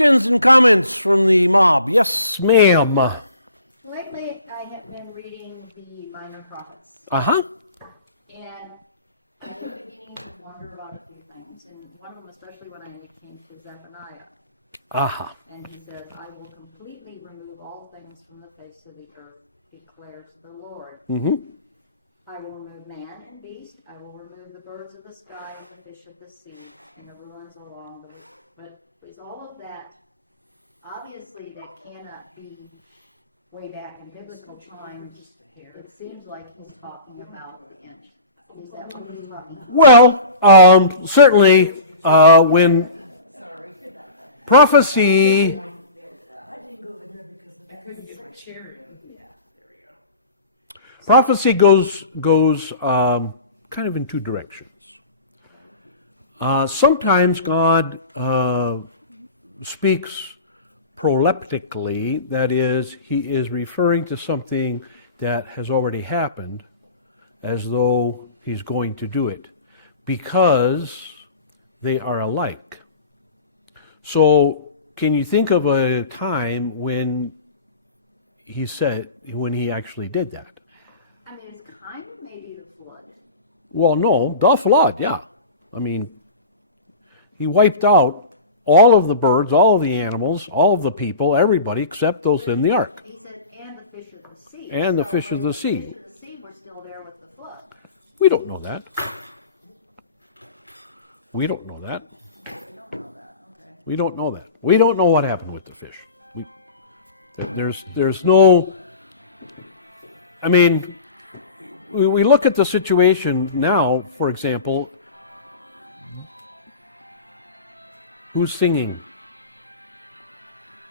Some comments from Nob. Yes, ma'am. Lately, I have been reading the Minor Prophets, Uh-huh. and I was beginning to wonder about a few things, and one of them, especially when I came to Zephaniah, Uh-huh. and he says, "I will completely remove all things from the face of the earth," declares the Lord. Mm-hmm. "I will remove man and beast. I will remove the birds of the sky and the fish of the sea and the ruins along the." But with all of that, obviously, that cannot be way back in biblical times. It seems like he's talking about the end. Is that what he's talking about? Well, certainly, when prophecy, prophecy goes kind of in two directions. Sometimes God speaks proleptically, that is, he is referring to something that has already happened as though he's going to do it, because they are alike. So, can you think of a time when he actually did that? I mean, it's kind of maybe the flood. Well, no, the flood, yeah. I mean, he wiped out all of the birds, all of the animals, all of the people, everybody except those in the ark. He said, and the fish of the sea. And the fish of the sea. The fish of the sea were still there with the flood. We don't know that. We don't know that. We don't know that. We don't know what happened with the fish. There's no. I mean, we look at the situation now, for example. Who's singing?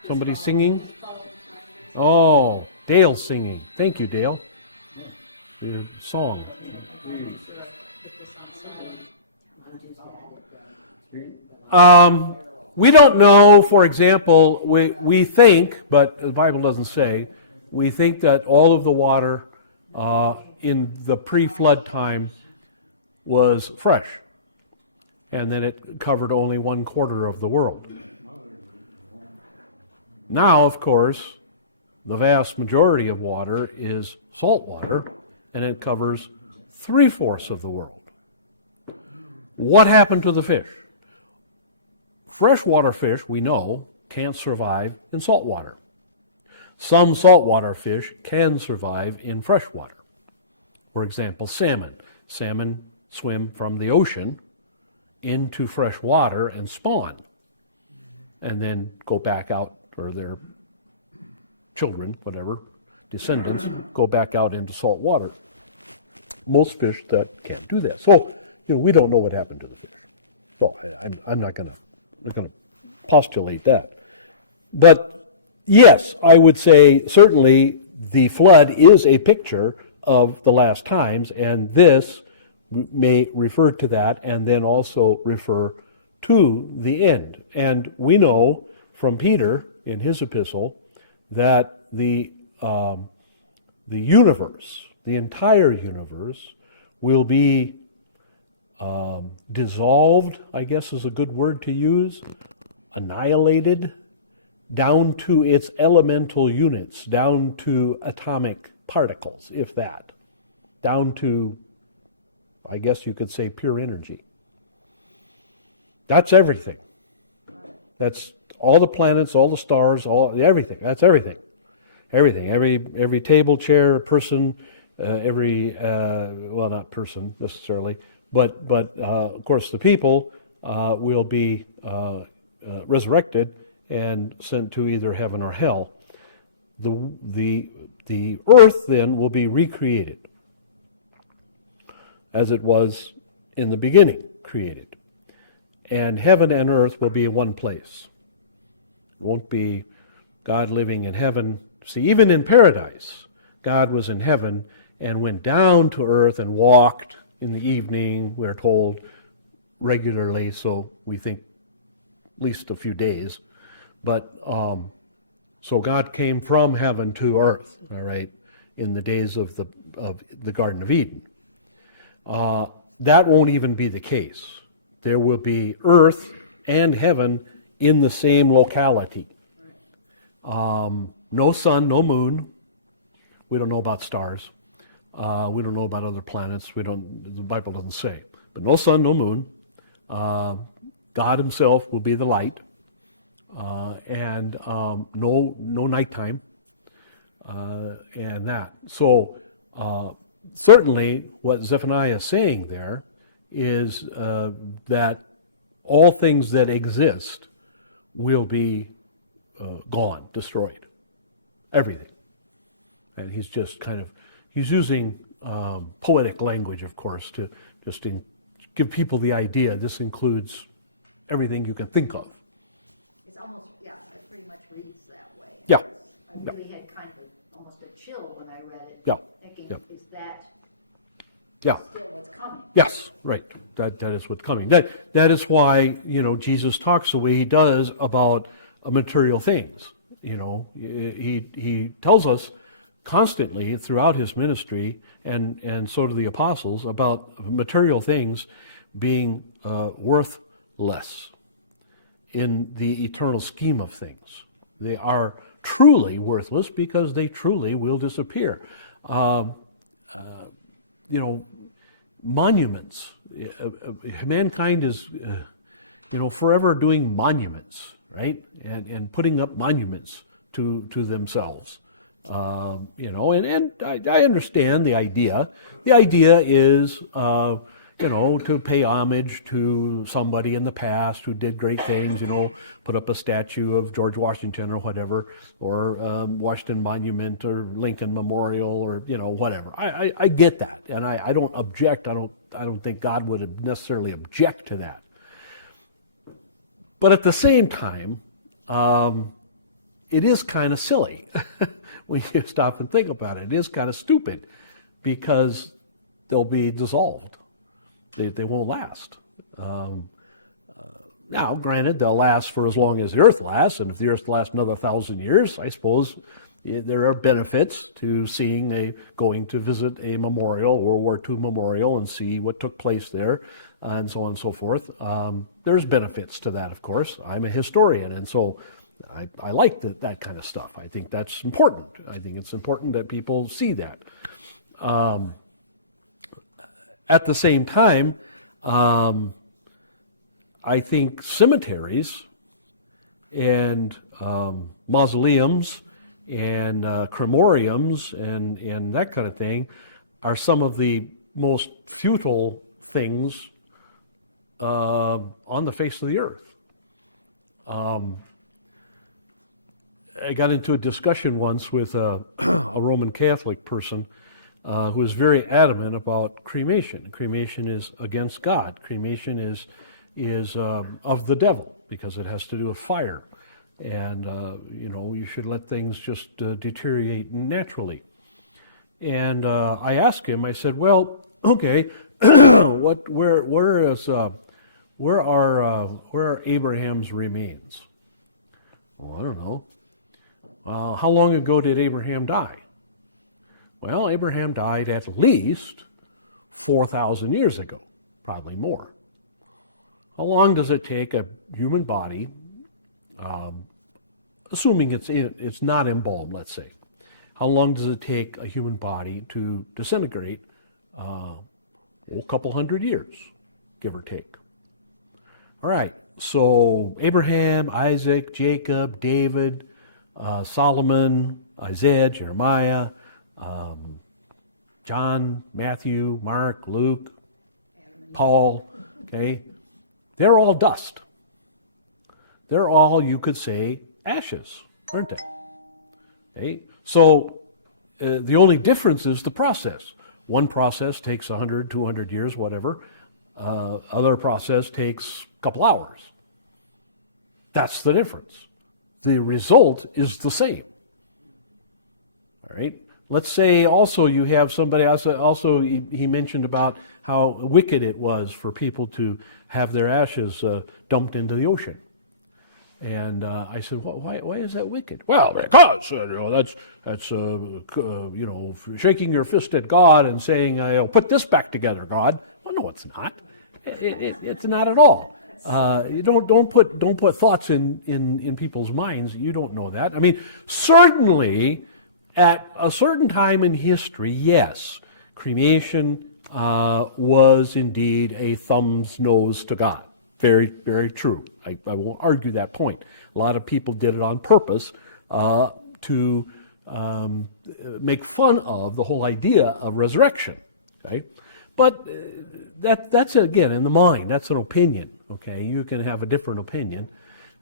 Somebody singing? Oh, Dale's singing. Thank you, Dale. The song. We don't know, for example, we think, but the Bible doesn't say, we think that all of the water in the pre-flood time was fresh, and then it covered only 1/4 of the world. Now, of course, the vast majority of water is salt water, and it covers 3/4 of the world. What happened to the fish? Freshwater fish, we know, can't survive in salt water. Some saltwater fish can survive in fresh water. For example, salmon. Salmon swim from the ocean into fresh water and spawn, and then go back out, or their children, whatever, descendants, go back out into salt water. Most fish that can't do that. So, we don't know what happened to the fish. So, I'm not going to postulate that. But yes, I would say certainly the flood is a picture of the last times, and this may refer to that and then also refer to the end. And we know from Peter in his epistle that the universe, the entire universe, will be dissolved, I guess is a good word to use, annihilated down to its elemental units, down to atomic particles, if that, down to, I guess you could say, pure energy. That's everything. That's all the planets, all the stars, everything. That's everything. Everything. Every table, chair, person, well, not person necessarily, but of course the people will be resurrected and sent to either heaven or hell. The earth then will be recreated as it was in the beginning created. And heaven and earth will be in one place. It won't be God living in heaven. See, even in paradise, God was in heaven and went down to earth and walked in the evening, we're told, regularly, so we think at least a few days. But so God came from heaven to earth, all right, in the days of the Garden of Eden. That won't even be the case. There will be earth and heaven in the same locality. No sun, no moon. We don't know about stars. We don't know about other planets. The Bible doesn't say. But no sun, no moon. God himself will be the light. And no nighttime. And that. So certainly what Zephaniah is saying there is that all things that exist will be gone, destroyed. Everything. And he's just he's using poetic language, of course, to just give people the idea this includes everything you can think of. Yeah. I really had kind of almost a chill when I read it. Yeah. Thinking, Yeah. is that Yeah. coming? Yes, right. That is what's coming. That is why, Jesus talks the way he does about material things. He tells us constantly throughout his ministry, and so do the apostles, about material things being worth less in the eternal scheme of things. They are truly worthless because they truly will disappear. Monuments. Mankind is, forever doing monuments, right? And putting up monuments to themselves. And I understand the idea. The idea is, to pay homage to somebody in the past who did great things, put up a statue of George Washington or whatever, or Washington Monument or Lincoln Memorial or, whatever. I get that. And I don't object. I don't think God would necessarily object to that. But at the same time, it is kind of silly when you stop and think about it. It is kind of stupid because they'll be dissolved. They won't last. Now, granted, they'll last for as long as the earth lasts, and if the earth lasts another 1,000 years, I suppose there are benefits to going to visit a memorial, World War II memorial, and see what took place there, and so on and so forth. There's benefits to that, of course. I'm a historian, and so I like that kind of stuff. I think that's important. I think it's important that people see that. At the same time, I think cemeteries and mausoleums and cremoriums and that kind of thing are some of the most futile things on the face of the earth. I got into a discussion once with a Roman Catholic person who was very adamant about cremation. Cremation is against God. Cremation is of the devil because it has to do with fire. And, you should let things just deteriorate naturally. And I asked him, I said, well, okay, where are Abraham's remains? Well, I don't know. How long ago did Abraham die? Well, Abraham died at least 4,000 years ago, probably more. How long does it take a human body, assuming it's not embalmed, let's say, how long does it take a human body to disintegrate? A couple hundred years, give or take. All right, so Abraham, Isaac, Jacob, David, Solomon, Isaiah, Jeremiah, John, Matthew, Mark, Luke, Paul, okay? They're all dust. They're all, you could say, ashes, aren't they? Okay? So the only difference is the process. One process takes 100, 200 years, whatever. Other process takes a couple hours. That's the difference. The result is the same. All right? Let's say also you have somebody else, also he mentioned about how wicked it was for people to have their ashes dumped into the ocean. And I said, why is that wicked? Well, because that's shaking your fist at God and saying, put this back together, God. Well, no, it's not. It's not at all. You don't put thoughts in people's minds. You don't know that. I mean, certainly at a certain time in history, yes, cremation was indeed a thumb's nose to God. Very, very true. I won't argue that point. A lot of people did it on purpose to make fun of the whole idea of resurrection. Okay, but that's again in the mind. That's an opinion. Okay, you can have a different opinion,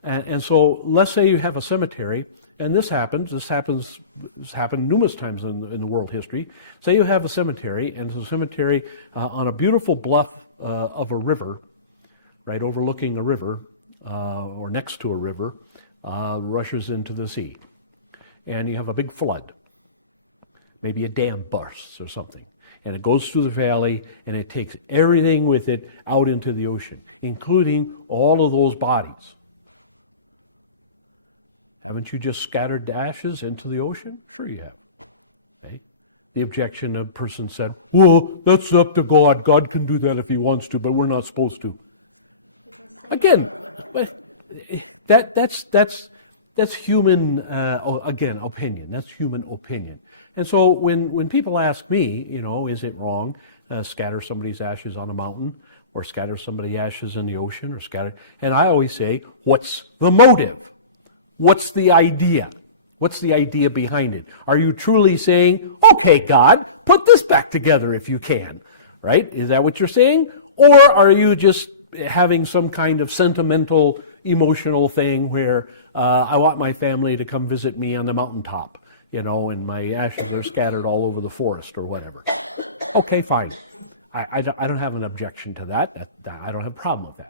and so let's say you have a cemetery, and this happens. This happened numerous times in the world history. Say you have a cemetery, and it's a cemetery on a beautiful bluff of a river, right, overlooking a river or next to a river, rushes into the sea, and you have a big flood. Maybe a dam bursts or something, and it goes through the valley, and it takes everything with it out into the ocean, including all of those bodies. Haven't you just scattered the ashes into the ocean? Sure you have. Okay. The objection, a person said, well, that's up to God. God can do that if he wants to, but we're not supposed to. Again, that's human, again, opinion. That's human opinion. And so when people ask me, is it wrong, scatter somebody's ashes on a mountain, or scatter somebody's ashes in the ocean, or scatter, and I always say, what's the motive? What's the idea? What's the idea behind it? Are you truly saying, okay, God, put this back together if you can, right? Is that what you're saying? Or are you just having some kind of sentimental, emotional thing where I want my family to come visit me on the mountaintop, and my ashes are scattered all over the forest or whatever? Okay, fine. I don't have an objection to that. I don't have a problem with that.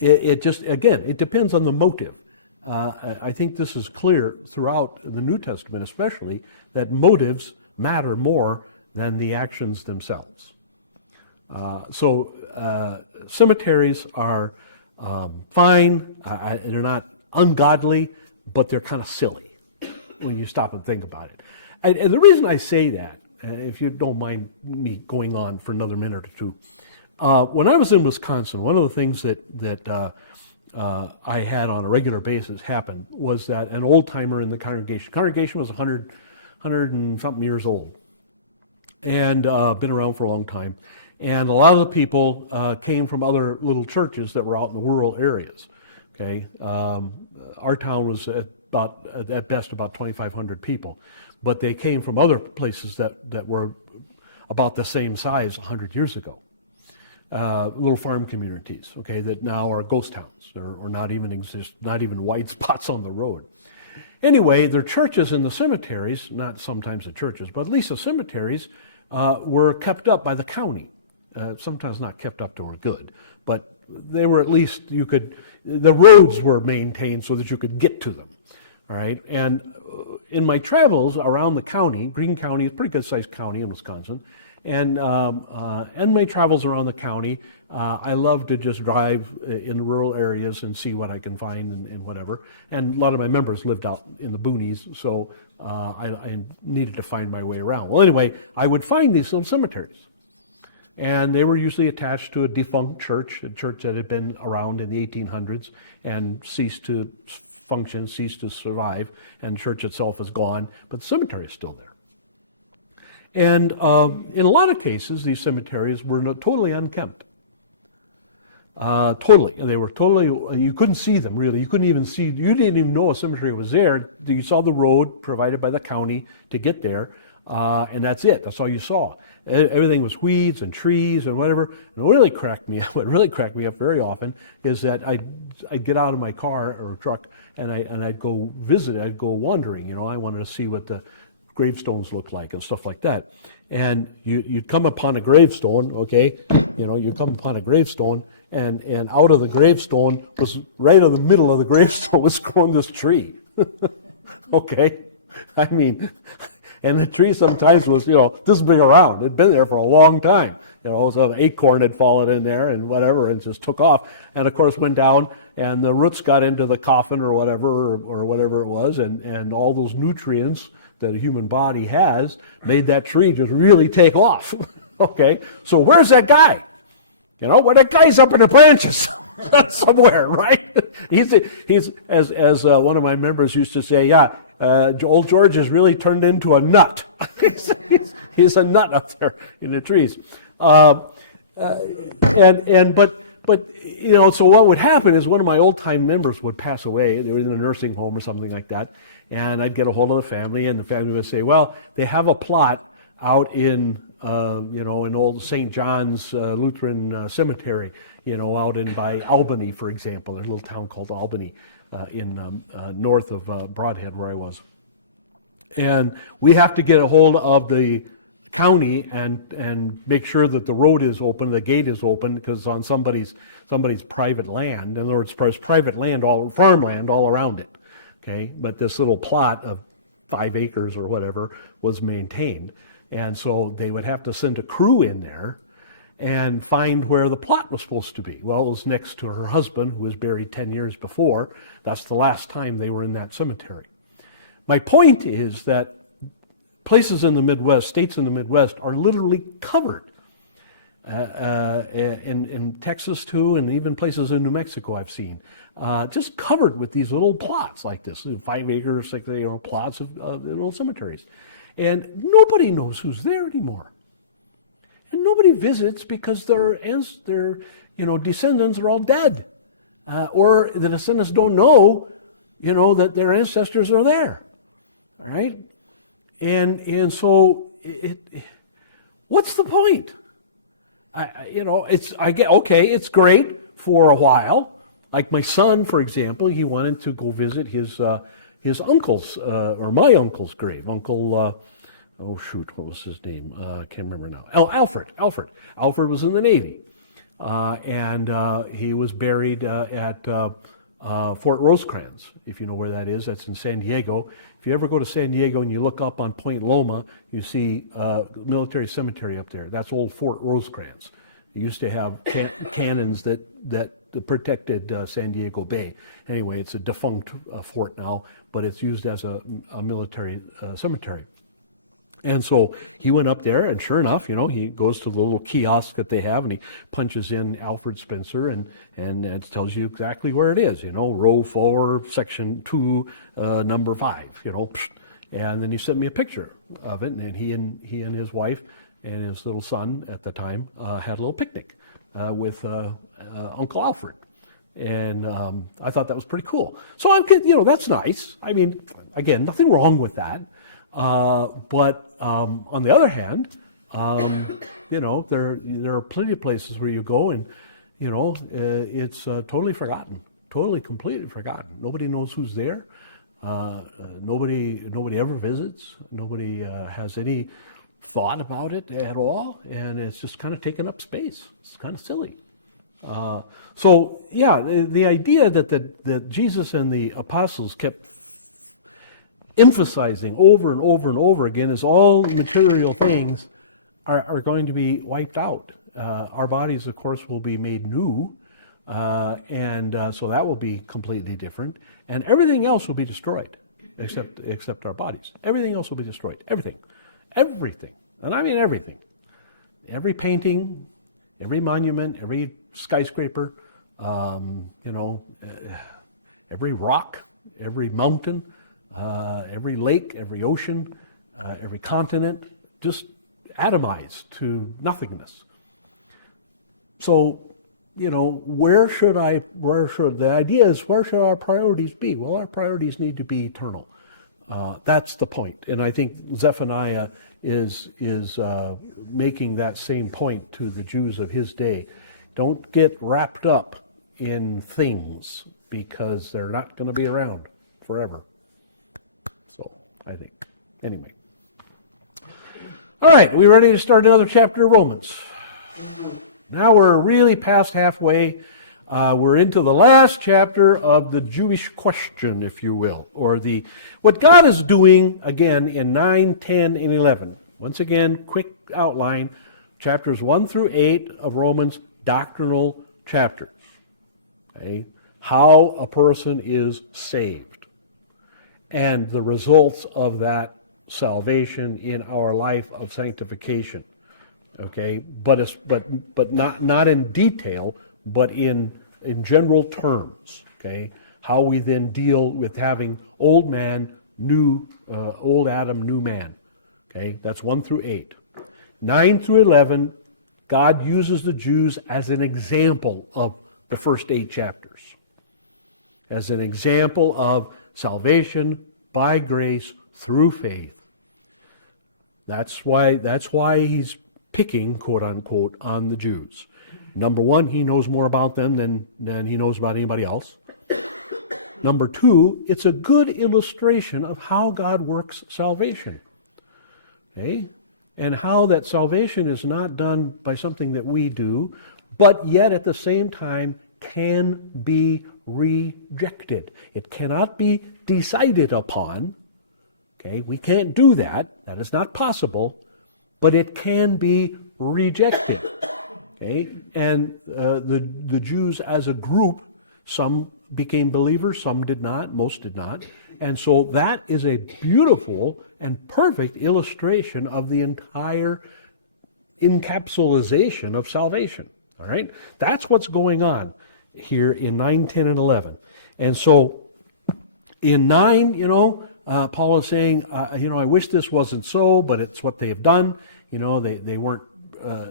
It just, again, it depends on the motive. I think this is clear throughout the New Testament, especially, that motives matter more than the actions themselves. So cemeteries are fine. They're not ungodly, but they're kind of silly when you stop and think about it. And the reason I say that, if you don't mind me going on for another minute or two, when I was in Wisconsin, one of the things that I had on a regular basis happen was that an old timer in the congregation was 100 and something years old, and been around for a long time. And a lot of the people came from other little churches that were out in the rural areas. Okay, our town was at best about 2,500 people, but they came from other places that were about the same size 100 years ago. Little farm communities, okay, that now are ghost towns or not even exist, not even white spots on the road. Anyway, their churches and the cemeteries, not sometimes the churches, but at least the cemeteries, were kept up by the county. Sometimes not kept up to were good, but they were at least, the roads were maintained so that you could get to them. All right. And in my travels around the county, Greene County is a pretty good sized county in Wisconsin. And my travels around the county, I love to just drive in rural areas and see what I can find and whatever. And a lot of my members lived out in the boonies, so I needed to find my way around. Well, anyway, I would find these little cemeteries. And they were usually attached to a defunct church, a church that had been around in the 1800s and ceased to function, ceased to survive, and the church itself is gone, but the cemetery is still there. And in a lot of cases, these cemeteries were totally unkempt. Totally. They were totally, you couldn't see them really. You didn't even know a cemetery was there. You saw the road provided by the county to get there, and that's it. That's all you saw. Everything was weeds and trees and whatever. And what really cracked me up very often is that I'd get out of my car or truck and I'd go visit, I'd go wandering. I wanted to see what the gravestones look like and stuff like that. And you'd come upon a gravestone, okay? You'd come upon a gravestone, and out of the gravestone was, right in the middle of the gravestone was growing this tree. Okay? I mean, and the tree sometimes was, this big around. It'd been there for a long time. So an acorn had fallen in there and whatever, and just took off. And of course went down, and the roots got into the coffin or whatever it was, and all those nutrients that a human body has made that tree just really take off. Okay, so where's that guy? Well, that guy's up in the branches somewhere, right? He's as one of my members used to say, yeah, old George has really turned into a nut. he's a nut up there in the trees. But so what would happen is one of my old time members would pass away. They were in a nursing home or something like that, and I'd get a hold of the family, and the family would say, well, they have a plot out in in old St. John's Lutheran Cemetery, out in by Albany, for example. There's a little town called Albany in north of Broadhead, where I was. And we have to get a hold of the county and make sure that the road is open, the gate is open, because it's on somebody's private land. In other words, there's private land, farmland all around it. Okay, but this little plot of 5 acres or whatever was maintained. And so they would have to send a crew in there and find where the plot was supposed to be. Well, it was next to her husband, who was buried 10 years before. That's the last time they were in that cemetery. My point is that places in the Midwest, states in the Midwest, are literally covered. In Texas too, and even places in New Mexico I've seen, just covered with these little plots like this, 5 acres, plots of little cemeteries. And nobody knows who's there anymore. And nobody visits because their descendants are all dead. Or the descendants don't know, that their ancestors are there. Right? And so what's the point? It's great for a while. Like my son, for example, he wanted to go visit his uncle's, or my uncle's grave. Uncle, what was his name? I can't remember now. Alfred. Alfred was in the Navy. And he was buried at Fort Rosecrans, if you know where that is. That's in San Diego. If you ever go to San Diego and you look up on Point Loma, you see military cemetery up there. That's old Fort Rosecrans. They used to have cannons that protected San Diego Bay. Anyway, it's a defunct fort now, but it's used as a military cemetery. And so he went up there, and sure enough, he goes to the little kiosk that they have, and he punches in Alfred Spencer, and it tells you exactly where it is. Row 4, section 2, number 5. And then he sent me a picture of it, and he and his wife and his little son at the time had a little picnic with Uncle Alfred. And I thought that was pretty cool. So that's nice. I mean, again, nothing wrong with that. But on the other hand, there are plenty of places where you go and, it's totally forgotten, completely forgotten. Nobody knows who's there. Nobody ever visits. Nobody has any thought about it at all, and it's just kind of taking up space. It's kind of silly. The idea that Jesus and the apostles kept emphasizing over and over and over again is all material things are going to be wiped out. Our bodies, of course, will be made new, and so that will be completely different, and everything else will be destroyed, except our bodies. Everything else will be destroyed. Everything, and I mean everything. Every painting, every monument, every skyscraper, every rock, every mountain, every lake, every ocean, every continent, just atomized to nothingness. So, where should our priorities be? Well, our priorities need to be eternal. That's the point. And I think Zephaniah is making that same point to the Jews of his day. Don't get wrapped up in things, because they're not going to be around forever. So, I think. Anyway. All right, are we ready to start another chapter of Romans? Now we're really past halfway. We're into the last chapter of the Jewish question, if you will, or what God is doing again in 9, 10, and 11. Once again, quick outline, chapters 1 through 8 of Romans, doctrinal chapters. Okay? How a person is saved and the results of that salvation in our life of sanctification. Okay, but not in detail, but in general terms. Okay, how we then deal with having old man, old Adam, new man. Okay, that's 1 through 8. 9 through 11, God uses the Jews as an example of the first 8 chapters, as an example of salvation by grace through faith. That's why he's picking, quote unquote, on the Jews. Number one, he knows more about them than he knows about anybody else. Number two, it's a good illustration of how God works salvation. Okay? And how that salvation is not done by something that we do, but yet at the same time can be rejected. It cannot be decided upon. Okay? We can't do that. That is not possible. But it can be rejected. Okay? And the Jews as a group, some became believers, some did not, most did not. And so that is a beautiful and perfect illustration of the entire encapsulation of salvation. All right? That's what's going on here in 9, 10, and 11. And so in 9, Paul is saying, I wish this wasn't so, but it's what they have done. They weren't,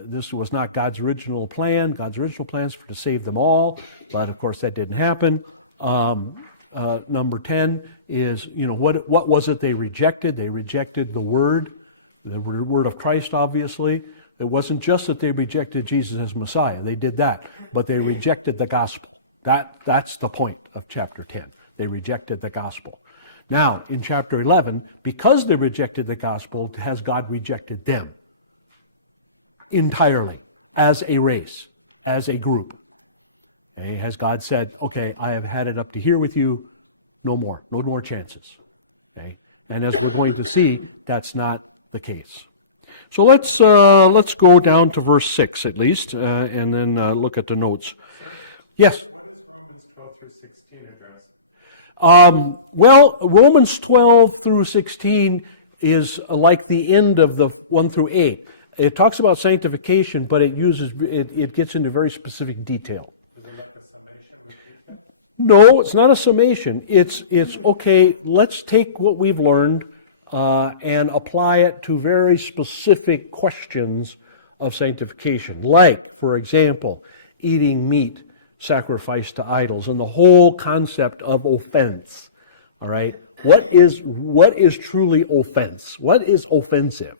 this was not God's original plan. God's original plans were to save them all, but of course that didn't happen. Number 10 is, what was it they rejected? They rejected the word of Christ, obviously. It wasn't just that they rejected Jesus as Messiah. They did that, but they rejected the gospel. That's the point of chapter 10. They rejected the gospel. Now, in chapter 11, because they rejected the gospel, has God rejected them entirely as a race, as a group? Okay, has God said, okay, I have had it up to here with you, no more chances? Okay, and as we're going to see, that's not the case. So let's go down to verse 6 at least, and then look at the notes. Yes? Romans 12 through 16 address. Well, Romans 12 through 16 is like the end of the 1 through 8. It talks about sanctification, but it gets into very specific detail. Is it like a summation with detail? No, it's not a summation. It's okay, let's take what we've learned and apply it to very specific questions of sanctification. Like, for example, eating meat sacrificed to idols and the whole concept of offense. All right? What is truly offense? What is offensive?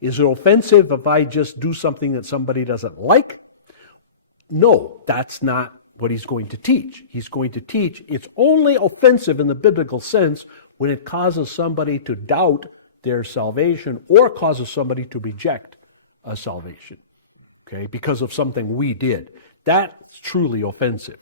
Is it offensive if I just do something that somebody doesn't like? No, that's not what he's going to teach. He's going to teach it's only offensive in the biblical sense when it causes somebody to doubt their salvation or causes somebody to reject a salvation, okay, because of something we did. That's truly offensive.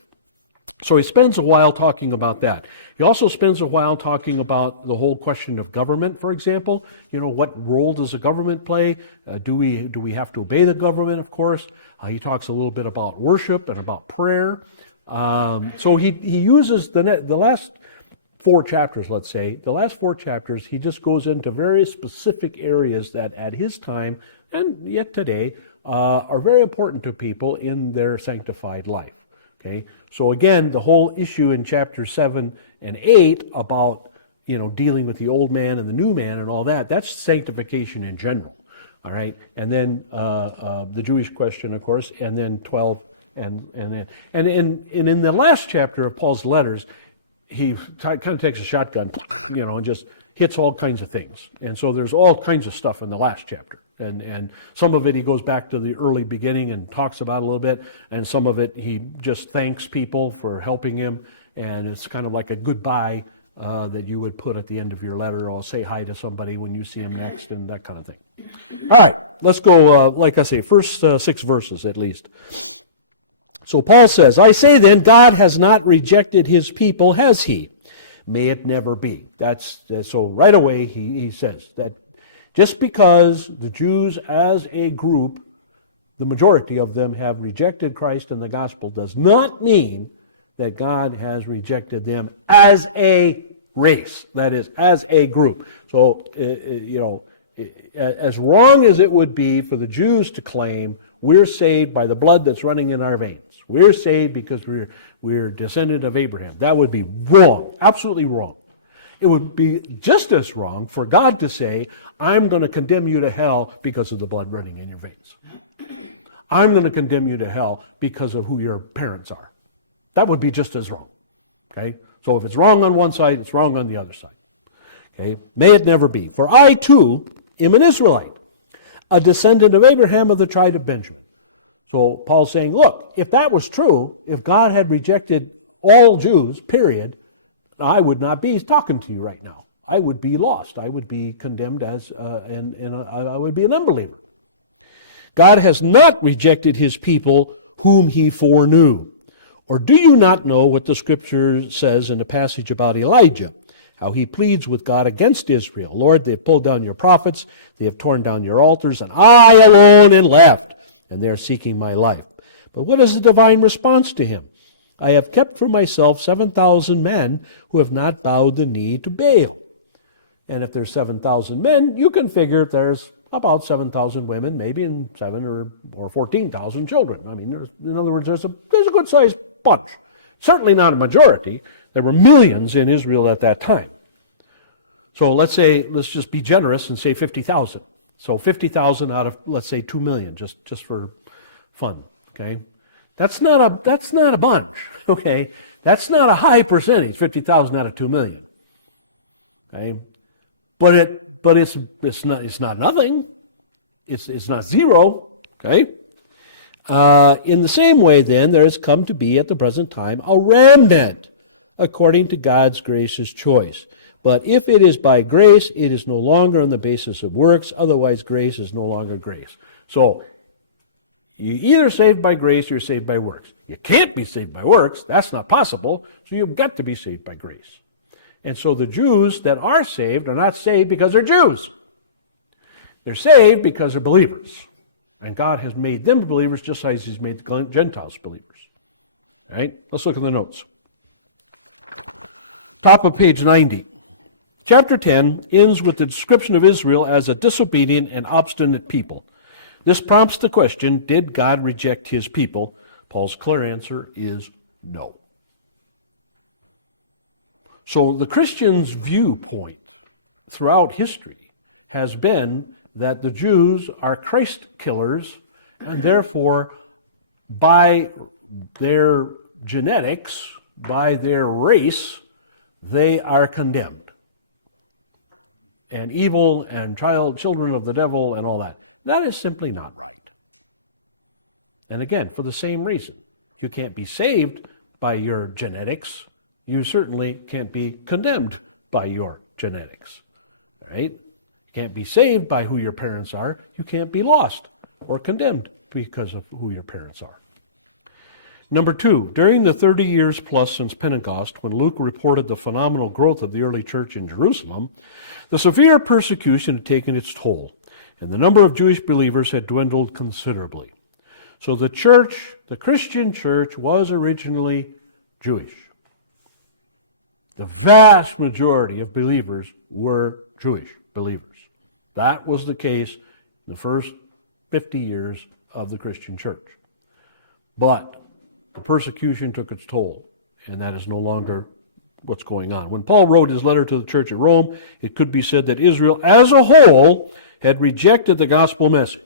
So he spends a while talking about that. He also spends a while talking about the whole question of government, for example. What role does the government play? Do we have to obey the government, of course? He talks a little bit about worship and about prayer. So he uses the last 4 chapters, let's say, he just goes into very specific areas that at his time, and yet today, are very important to people in their sanctified life. Okay, so again, the whole issue in chapter 7 and 8 about dealing with the old man and the new man and all that, that's sanctification in general. All right, and then the Jewish question, of course, and then 12 and in the last chapter of Paul's letters, he kind of takes a shotgun, and just hits all kinds of things. And so there's all kinds of stuff in the last chapter. And some of it he goes back to the early beginning and talks about a little bit, and some of it he just thanks people for helping him, and it's kind of like a goodbye that you would put at the end of your letter, or say hi to somebody when you see him next, and that kind of thing. All right, let's go, like I say, first 6 verses at least. So Paul says, I say then, God has not rejected his people, has he? May it never be. So right away he says that just because the Jews as a group, the majority of them have rejected Christ and the gospel, does not mean that God has rejected them as a race, that is, as a group. So, as wrong as it would be for the Jews to claim we're saved by the blood that's running in our veins, we're saved because we're descendant of Abraham, that would be wrong, absolutely wrong. It would be just as wrong for God to say, I'm going to condemn you to hell because of the blood running in your veins. I'm going to condemn you to hell because of who your parents are. That would be just as wrong. Okay? So if it's wrong on one side, it's wrong on the other side. Okay? May it never be. For I too am an Israelite, a descendant of Abraham of the tribe of Benjamin. So Paul's saying, look, if that was true, if God had rejected all Jews, period, I would not be talking to you right now. I would be lost. I would be condemned as, I would be an unbeliever. God has not rejected his people whom he foreknew. Or do you not know what the scripture says in the passage about Elijah? How he pleads with God against Israel. Lord, they have pulled down your prophets, they have torn down your altars, and I alone am left, and they are seeking my life. But what is the divine response to him? I have kept for myself 7,000 men who have not bowed the knee to Baal. And if there's 7,000 men, you can figure there's about 7,000 women, maybe, and 7 or 14,000 children. I mean, in other words, there's a good-sized bunch. Certainly not a majority. There were millions in Israel at that time. So let's just be generous and say 50,000. So 50,000 out of, let's say, 2 million, just for fun, okay? That's not a bunch, okay? That's not a high percentage, 50,000 out of 2 million, okay? But it's not nothing. It's not zero, okay? In the same way, then, there has come to be at the present time a remnant according to God's gracious choice. But if it is by grace, it is no longer on the basis of works. Otherwise, grace is no longer grace. So, you're either saved by grace or you're saved by works. You can't be saved by works. That's not possible. So you've got to be saved by grace. And so the Jews that are saved are not saved because they're Jews. They're saved because they're believers. And God has made them believers just as he's made the Gentiles believers. All right? Let's look at the notes. Top of page 90. Chapter 10 ends with the description of Israel as a disobedient and obstinate people. This prompts the question, did God reject his people? Paul's clear answer is no. So the Christian's viewpoint throughout history has been that the Jews are Christ killers, and therefore, by their genetics, by their race, they are condemned. And evil and children of the devil and all that. That is simply not right. And again, for the same reason. You can't be saved by your genetics. You certainly can't be condemned by your genetics. Right? You can't be saved by who your parents are. You can't be lost or condemned because of who your parents are. Number 2, during the 30 years plus since Pentecost, when Luke reported the phenomenal growth of the early church in Jerusalem, the severe persecution had taken its toll, and the number of Jewish believers had dwindled considerably. So the church, the Christian church, was originally Jewish. The vast majority of believers were Jewish believers. That was the case in the first 50 years of the Christian church. But the persecution took its toll, and that is no longer what's going on. When Paul wrote his letter to the church at Rome, it could be said that Israel as a whole had rejected the gospel message.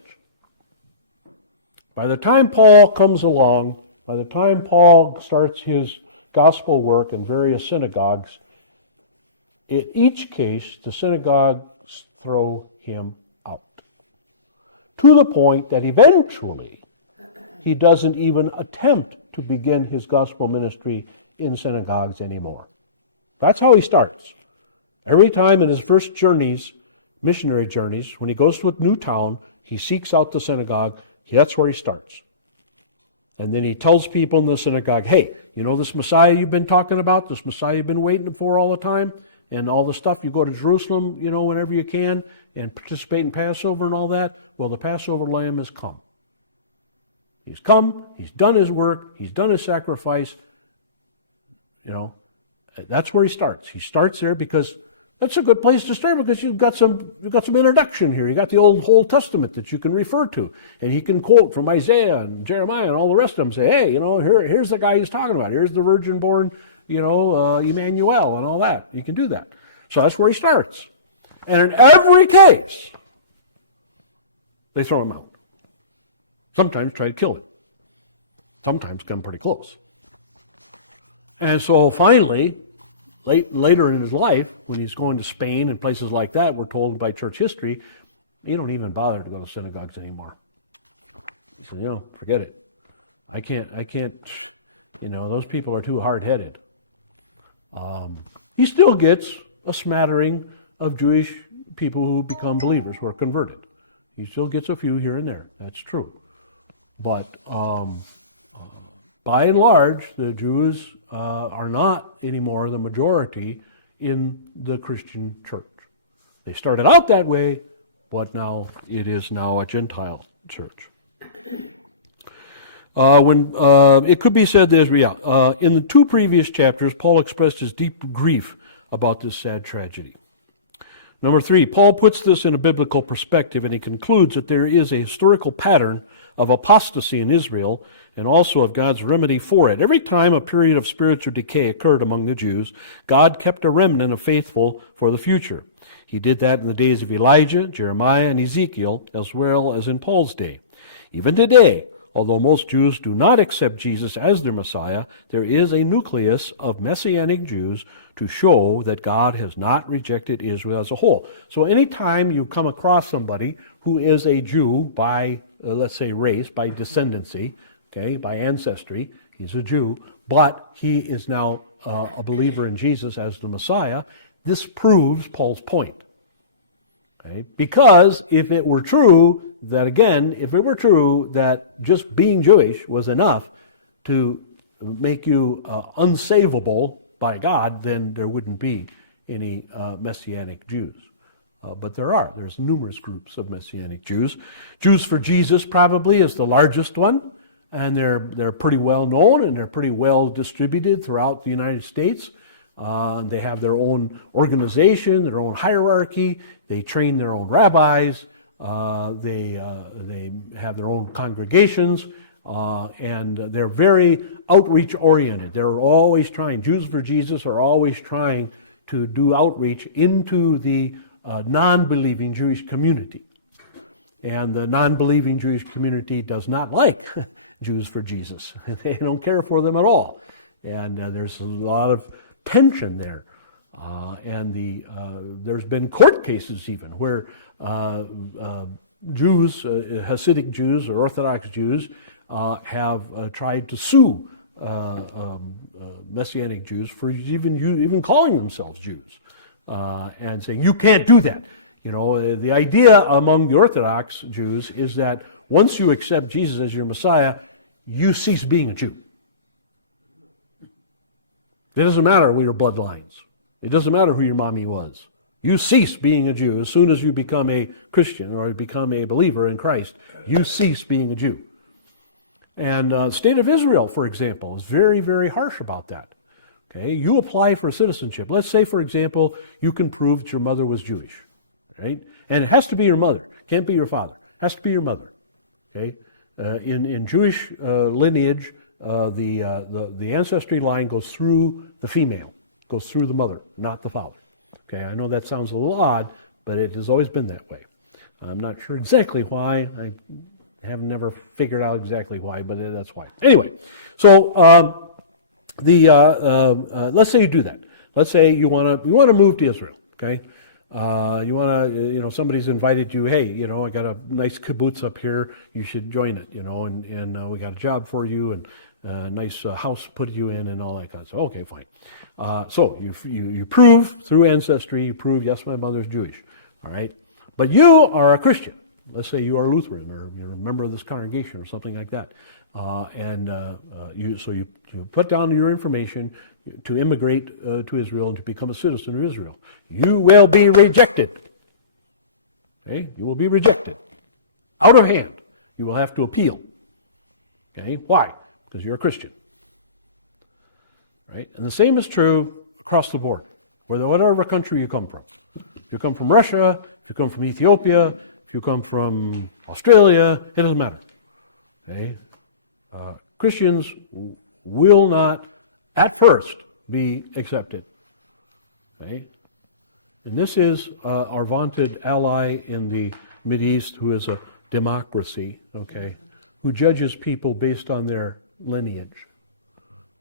By the time Paul comes along, by the time Paul starts his gospel work in various synagogues, in each case, the synagogues throw him out. To the point that eventually he doesn't even attempt to begin his gospel ministry in synagogues anymore. That's how he starts. Every time in his first journeys, missionary journeys, when he goes to a new town, he seeks out the synagogue. That's where he starts. And then he tells people in the synagogue, hey, you know this Messiah you've been talking about, this Messiah you've been waiting for all the time, and all the stuff, you go to Jerusalem, whenever you can, and participate in Passover and all that. Well, the Passover lamb has come. He's come, he's done his work, he's done his sacrifice. That's where he starts. He starts there because That's a good place to start because you've got some introduction here. You got the Old Testament that you can refer to, and he can quote from Isaiah and Jeremiah and all the rest of them. Say, hey, here's the guy he's talking about. Here's the virgin-born, Emmanuel and all that. You can do that. So that's where he starts. And in every case, they throw him out. Sometimes try to kill him. Sometimes come pretty close. And so finally, later in his life, when he's going to Spain and places like that, we're told by church history, he don't even bother to go to synagogues anymore. He said, forget it. I can't, those people are too hard-headed. He still gets a smattering of Jewish people who become believers, who are converted. He still gets a few here and there. That's true. But by and large, the Jews are not anymore the majority in the Christian church. They started out that way, but now it is now a Gentile church. When it could be said there's in the 2 previous chapters, Paul expressed his deep grief about this sad tragedy. Number 3, Paul puts this in a biblical perspective, and he concludes that there is a historical pattern of apostasy in Israel and also of God's remedy for it. Every time a period of spiritual decay occurred among the Jews, God kept a remnant of faithful for the future. He did that in the days of Elijah, Jeremiah, and Ezekiel, as well as in Paul's day. Even today, although most Jews do not accept Jesus as their Messiah, there is a nucleus of Messianic Jews to show that God has not rejected Israel as a whole. So anytime you come across somebody who is a Jew by, let's say, race, by descendancy, okay, by ancestry, he's a Jew, but he is now a believer in Jesus as the Messiah, this proves Paul's point. Okay? Because if it were true that just being Jewish was enough to make you unsavable by God, then there wouldn't be any Messianic Jews. But there's numerous groups of Messianic Jews. Jews for Jesus probably is the largest one, and they're pretty well known and they're pretty well distributed throughout the United States. They have their own organization, their own hierarchy. They train their own rabbis. They have their own congregations, and they're very outreach oriented. They're always trying. Jews for Jesus are always trying to do outreach into the non-believing Jewish community. And the non-believing Jewish community does not like Jews for Jesus. They don't care for them at all. And there's a lot of tension there. There's been court cases even where Jews, Hasidic Jews or Orthodox Jews, have tried to sue Messianic Jews for even calling themselves Jews, and saying, you can't do that. The idea among the Orthodox Jews is that once you accept Jesus as your Messiah, you cease being a Jew. It doesn't matter what your bloodlines. It doesn't matter who your mommy was. You cease being a Jew as soon as you become a Christian or become a believer in Christ. You cease being a Jew. And the state of Israel, for example, is very, very harsh about that. Okay, you apply for citizenship. Let's say, for example, you can prove that your mother was Jewish, right? And it has to be your mother. Can't be your father. It has to be your mother. Okay, in Jewish lineage, the ancestry line goes through the female, goes through the mother, not the father. Okay, I know that sounds a little odd, but it has always been that way. I'm not sure exactly why. I have never figured out exactly why, but that's why. Anyway, so let's say you do that. Let's say you want to move to Israel. Okay, you want to, somebody's invited you. Hey, I got a nice kibbutz up here. You should join it. And we got a job for you and a nice house to put you in and all that kind of stuff. Okay, fine. So you prove through ancestry. You prove, yes, my mother's Jewish. All right, but you are a Christian. Let's say you are Lutheran or you're a member of this congregation or something like that. You put down your information to immigrate to Israel and to become a citizen of Israel. You will be rejected. Okay? You will be rejected. Out of hand. You will have to appeal. Okay? Why? Because you're a Christian. Right? And the same is true across the board. whatever country you come from. You come from Russia, you come from Ethiopia, you come from Australia, it doesn't matter. Okay? Christians will not, at first, be accepted. Okay? And this is our vaunted ally in the Mideast, who is a democracy, okay, who judges people based on their lineage.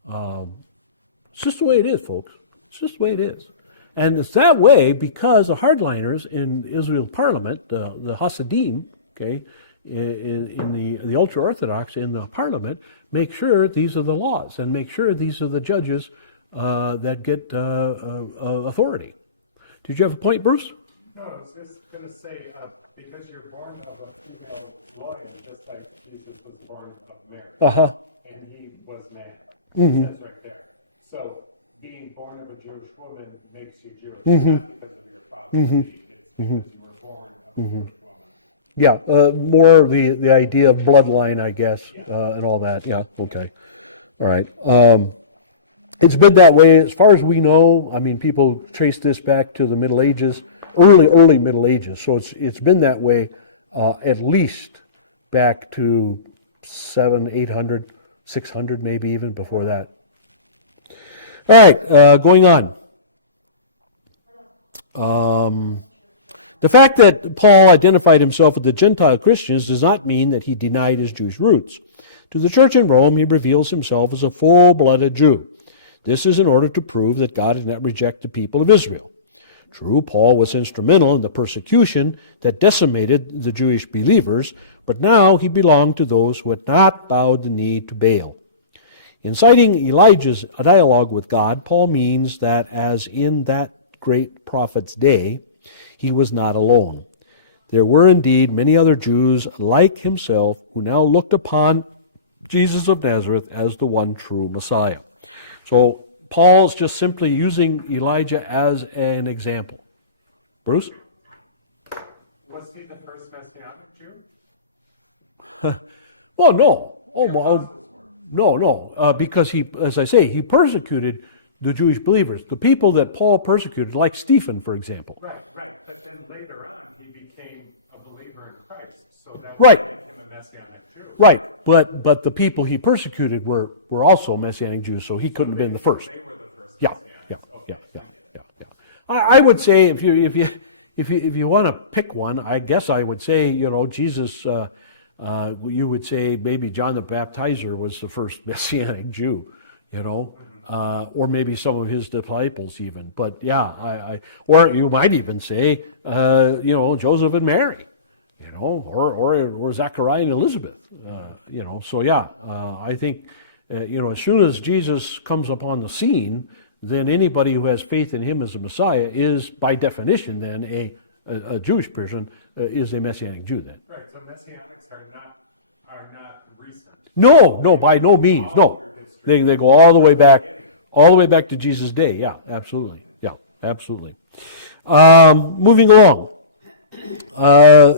It's just the way it is, folks. It's just the way it is. And it's that way because the hardliners in Israel parliament, the Hasidim, okay, in the ultra-Orthodox in the parliament, make sure these are the laws and make sure these are the judges that get authority. Did you have a point, Bruce? No, I was just going to say, because you're born of a female lawyer, just like Jesus was born of Mary, Uh-huh. and he was man. Mhm. It says right there. So being born of a Jewish woman makes you Jewish, Mhm. not because you're Mhm. because you were born. Mhm. Yeah, more the idea of bloodline, I guess, and all that. Yeah, okay. All right. It's been that way as far as we know. I mean, people trace this back to the Middle Ages, early Middle Ages. So it's been that way at least back to 700, 800, 600, maybe even before that. All right, going on. The fact that Paul identified himself with the Gentile Christians does not mean that he denied his Jewish roots. To the church in Rome, he reveals himself as a full-blooded Jew. This is in order to prove that God did not reject the people of Israel. True, Paul was instrumental in the persecution that decimated the Jewish believers, but now he belonged to those who had not bowed the knee to Baal. In citing Elijah's dialogue with God, Paul means that as in that great prophet's day, he was not alone. There were indeed many other Jews like himself who now looked upon Jesus of Nazareth as the one true Messiah. So Paul's just simply using Elijah as an example. Bruce? Was he the first Messianic Jew? Well, no. No. Because he, as I say, he persecuted the Jewish believers. The people that Paul persecuted, like Stephen, for example. Right. But then later he became a believer in Christ. So that Right. was a Messianic Jew. Right. But the people he persecuted were also Messianic Jews, so he couldn't have been the first. Yeah. I would say if you want to pick one, I guess I would say, Jesus. You would say maybe John the Baptizer was the first Messianic Jew, or maybe some of his disciples even. But yeah, or you might even say, Joseph and Mary, or Zachariah and Elizabeth, So yeah, I think, as soon as Jesus comes upon the scene, then anybody who has faith in him as a Messiah is, by definition, then a Jewish person is a Messianic Jew. Then. Right. So Messianics are not recent. No, by no means. No, they go all the way back to Jesus' day. Yeah, absolutely. Moving along.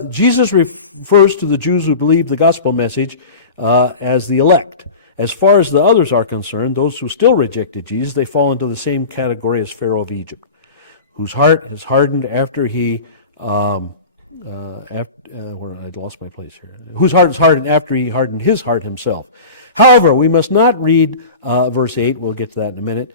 Jesus refers to the Jews who believe the gospel message as the elect. As far as the others are concerned, those who still rejected Jesus, they fall into the same category as Pharaoh of Egypt, whose heart is hardened after he I lost my place here. Whose heart is hardened after he hardened his heart himself. However, we must not read verse 8, we'll get to that in a minute,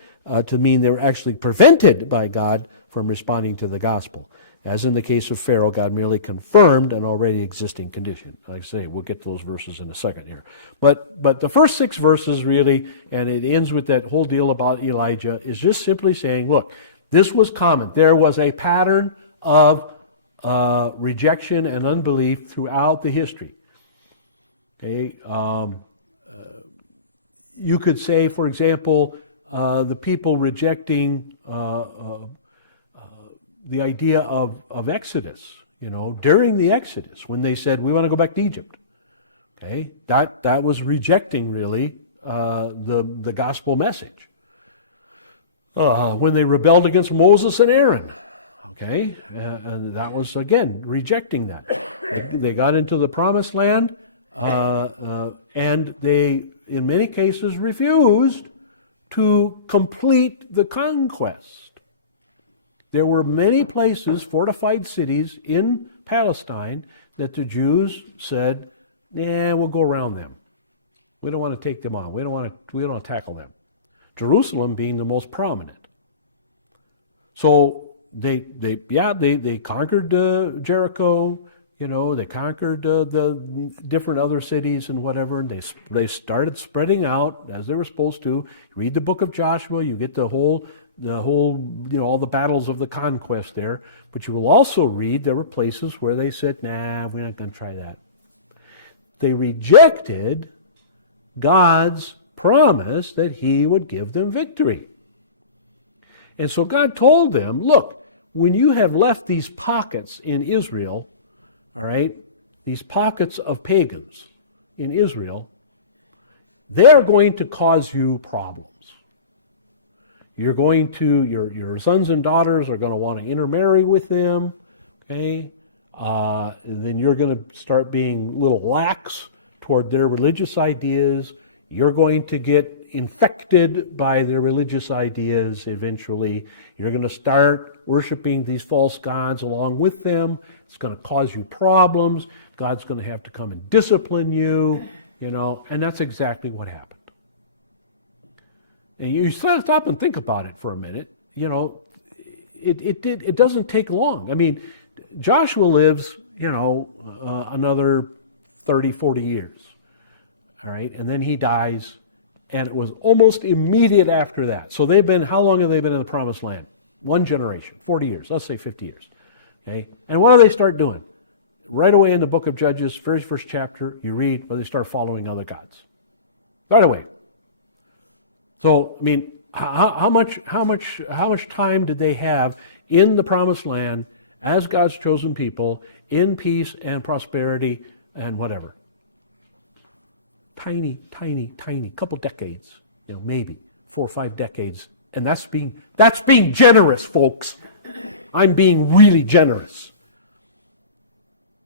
to mean they were actually prevented by God from responding to the gospel. As in the case of Pharaoh, God merely confirmed an already existing condition. Like I say, we'll get to those verses in a second here. But the first 6 verses really, and it ends with that whole deal about Elijah, is just simply saying, look, this was common. There was a pattern of rejection and unbelief throughout the history. Okay, you could say, for example, the people rejecting the idea of Exodus. During the Exodus, when they said we want to go back to Egypt. Okay, that was rejecting really the gospel message. When they rebelled against Moses and Aaron. Okay, and that was, again, rejecting that. They got into the promised land, and they, in many cases, refused to complete the conquest. There were many places, fortified cities in Palestine, that the Jews said, "Nah, we'll go around them. We don't want to take them on. We don't want to tackle them." Jerusalem being the most prominent. So they conquered Jericho. They conquered the different other cities and whatever, and they started spreading out as they were supposed to. Read the book of Joshua, you get the whole all the battles of the conquest there. But you will also read there were places where they said, "Nah, we're not going to try that." They rejected God's promise that He would give them victory. And so God told them, "Look, when you have left these pockets in Israel, all right, these pockets of pagans in Israel, they're going to cause you problems. You're going to, your sons and daughters are going to want to intermarry with them, okay? Then you're going to start being a little lax toward their religious ideas. You're going to get infected by their religious ideas eventually. You're going to start worshiping these false gods along with them. It's going to cause you problems. God's going to have to come and discipline you, and that's exactly what happened. And you stop and think about it for a minute. It doesn't take long. I mean, Joshua lives, another 30, 40 years. All right, and then he dies, and it was almost immediate after that. So how long have they been in the Promised Land? One generation, 40 years, let's say 50 years. Okay, and what do they start doing? Right away in the book of Judges, very first chapter, you read where they start following other gods. Right away. So, I mean, how much time did they have in the Promised Land as God's chosen people in peace and prosperity and whatever? Tiny couple decades, maybe 4 or 5 decades, and that's being generous, folks. I'm being really generous.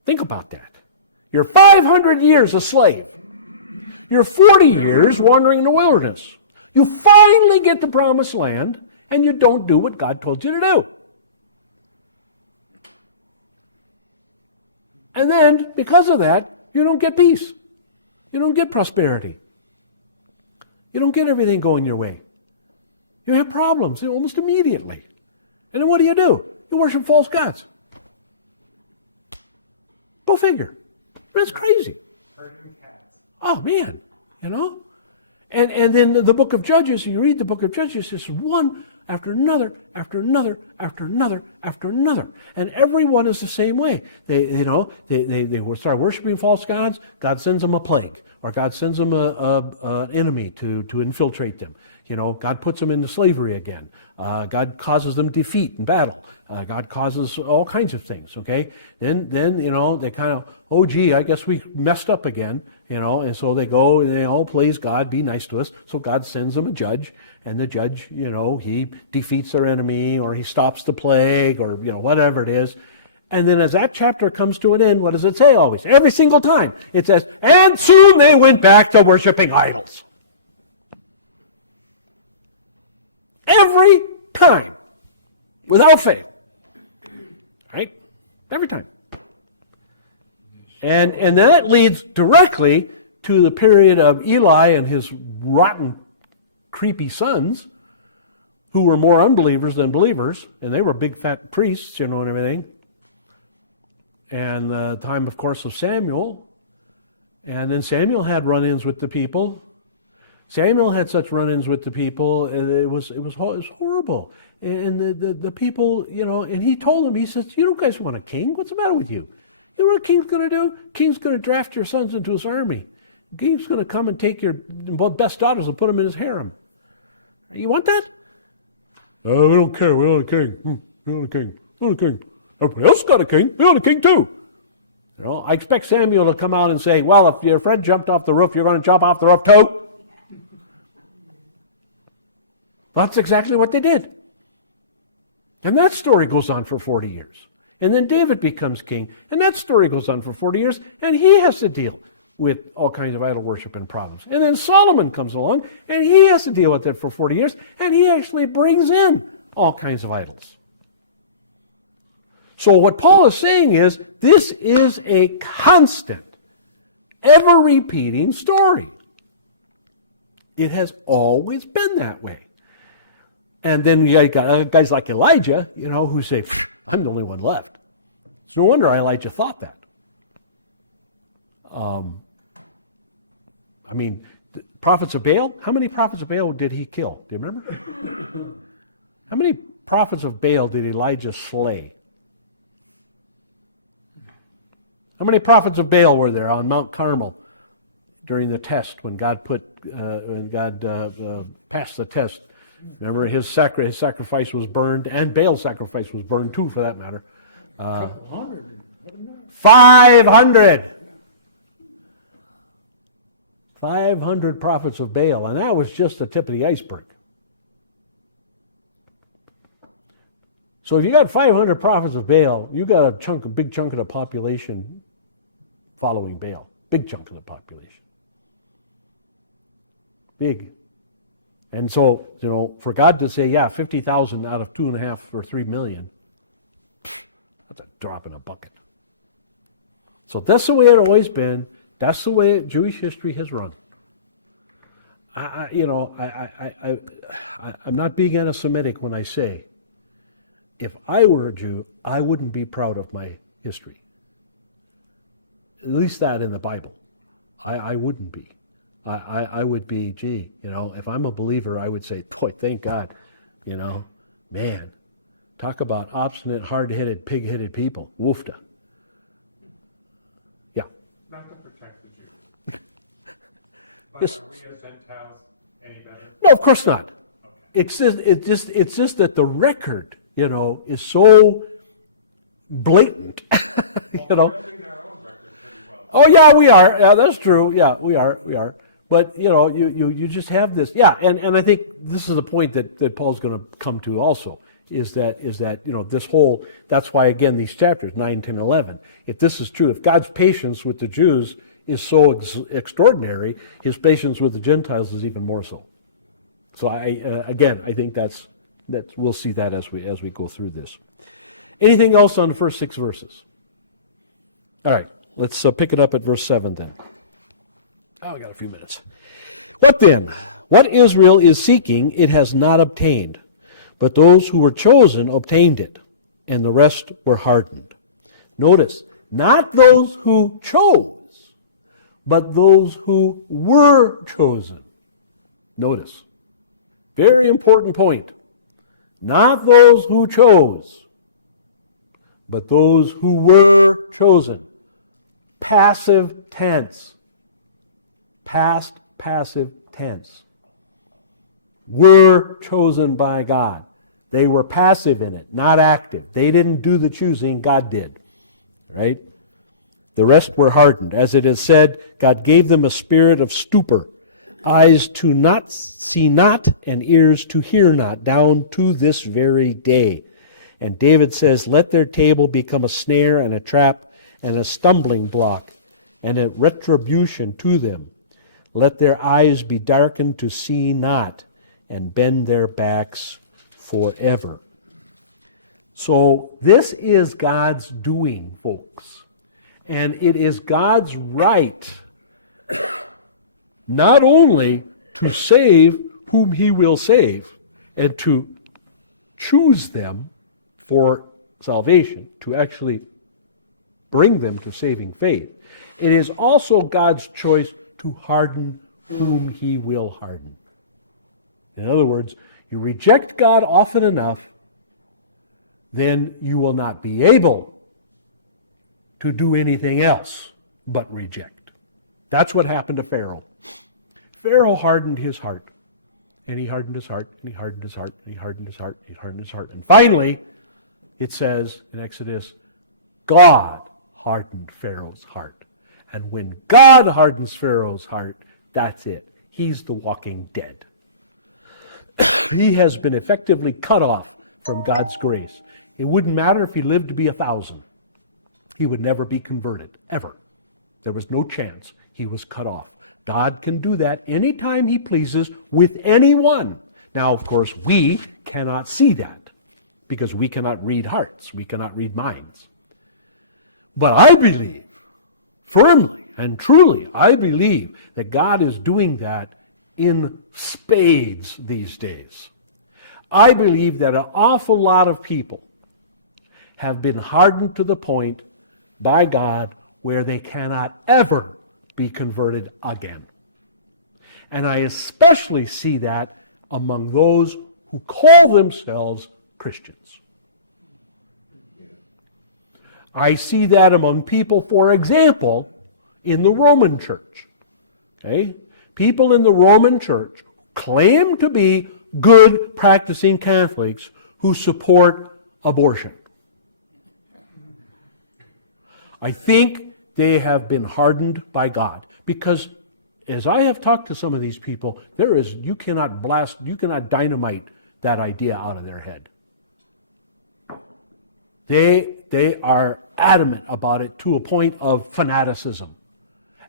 Think about that. You're 500 years a slave. You're 40 years wandering in the wilderness. You finally get the Promised Land, and you don't do what God told you to do. And then, because of that, you don't get peace. You don't get prosperity. You don't get everything going your way. You have problems almost immediately. And then what do? You worship false gods. Go figure. That's crazy. Oh, man. And then the book of Judges, you read the book of Judges, it's one after another, after another, after another, after another. And everyone is the same way. They start worshiping false gods, God sends them a plague. Or God sends them an enemy to infiltrate them. God puts them into slavery again. God causes them defeat in battle. God causes all kinds of things, okay? Then they kind of, oh, gee, I guess we messed up again, and so they go and they, please, God, be nice to us. So God sends them a judge, and the judge, he defeats their enemy, or he stops the plague, or, whatever it is. And then as that chapter comes to an end, what does it say always? Every single time. It says, and soon they went back to worshiping idols. Every time. Without fail. Right? Every time. And that leads directly to the period of Eli and his rotten, creepy sons, who were more unbelievers than believers, and they were big fat priests, and everything. And the time, of course, of Samuel. And then Samuel had run-ins with the people. Samuel had such run-ins with the people, and it was horrible. And the people, and he told them, he says, "You guys want a king? What's the matter with you? You know what a king's going to do? King's going to draft your sons into his army. King's going to come and take your best daughters and put them in his harem. You want that?" "Oh, we don't care. We want a king. We want a king. We want a king. Everybody else got a king. We want a king too." I expect Samuel to come out and say, "Well, if your friend jumped off the roof, you're going to jump off the roof too." That's exactly what they did. And that story goes on for 40 years. And then David becomes king, and that story goes on for 40 years, and he has to deal with all kinds of idol worship and problems. And then Solomon comes along, and he has to deal with it for 40 years, and he actually brings in all kinds of idols. So what Paul is saying is, this is a constant, ever repeating story. It has always been that way. And then you got guys like Elijah, who say, I'm the only one left. No wonder Elijah thought that. The prophets of Baal, how many prophets of Baal did he kill? Do you remember? How many prophets of Baal did Elijah slay? How many prophets of Baal were there on Mount Carmel during the test when God passed the test? Remember, his sacrifice was burned, and Baal's sacrifice was burned too, for that matter. 500. 500 prophets of Baal, and that was just the tip of the iceberg. So if you got 500 prophets of Baal, you got a big chunk of the population following Baal. Big chunk of the population. Big. And so, for God to say, 50,000 out of 2.5 or 3 million, that's a drop in a bucket. So that's the way it's always been. That's the way Jewish history has run. I'm not being anti-Semitic when I say, if I were a Jew, I wouldn't be proud of my history. At least that in the Bible. I wouldn't be. I would be, if I'm a believer, I would say, boy, thank God, man, talk about obstinate, hard-headed, pig-headed people. Woofda. Yeah. Not to protect the Jews. But Yes. we as Gentile any better? No, of course not. It's just that the record, is so blatant, Oh yeah, we are. Yeah, that's true. Yeah, we are. But you just have this. Yeah, and I think this is the point that Paul's going to come to also, is that this whole, that's why again these chapters 9, 10, 11. If this is true, if God's patience with the Jews is so extraordinary, his patience with the Gentiles is even more so. So I think that's we'll see that as we go through this. Anything else on the first 6 verses? All right, let's pick it up at verse 7 then. Oh, we got a few minutes. But then, what Israel is seeking, it has not obtained. But those who were chosen obtained it, and the rest were hardened. Notice, not those who chose, but those who were chosen. Notice, very important point. Not those who chose, but those who were chosen. Passive tense. Past passive tense. Were chosen by God. They were passive in it, not active. They didn't do the choosing, God did. Right? The rest were hardened. As it is said, God gave them a spirit of stupor, eyes to not see not, and ears to hear not, down to this very day. And David says, let their table become a snare and a trap and a stumbling block and a retribution to them. Let their eyes be darkened to see not, and bend their backs forever. So this is God's doing, folks. And it is God's right not only to save whom he will save and to choose them for salvation, to actually bring them to saving faith. It is also God's choice to harden whom he will harden. In other words, you reject God often enough, then you will not be able to do anything else but reject. That's what happened to Pharaoh. Pharaoh hardened his heart. And he hardened his heart, and he hardened his heart, and he hardened his heart, and he hardened his heart. And finally, it says in Exodus, God hardened Pharaoh's heart. And when God hardens Pharaoh's heart, that's it. He's the walking dead. He has been effectively cut off from God's grace. It wouldn't matter if he lived to be 1,000. He would never be converted, ever. There was no chance. He was cut off. God can do that anytime he pleases with anyone. Now, of course, we cannot see that. because we cannot read hearts, we cannot read minds. But I believe, firmly and truly, I believe that God is doing that in spades these days. I believe that an awful lot of people have been hardened to the point by God where they cannot ever be converted again. And I especially see that among those who call themselves Christians. I see that among people, for example, in the Roman church. Okay? People in the Roman church claim to be good practicing Catholics who support abortion. I think they have been hardened by God because as I have talked to some of these people, you cannot dynamite that idea out of their head. They are adamant about it to a point of fanaticism.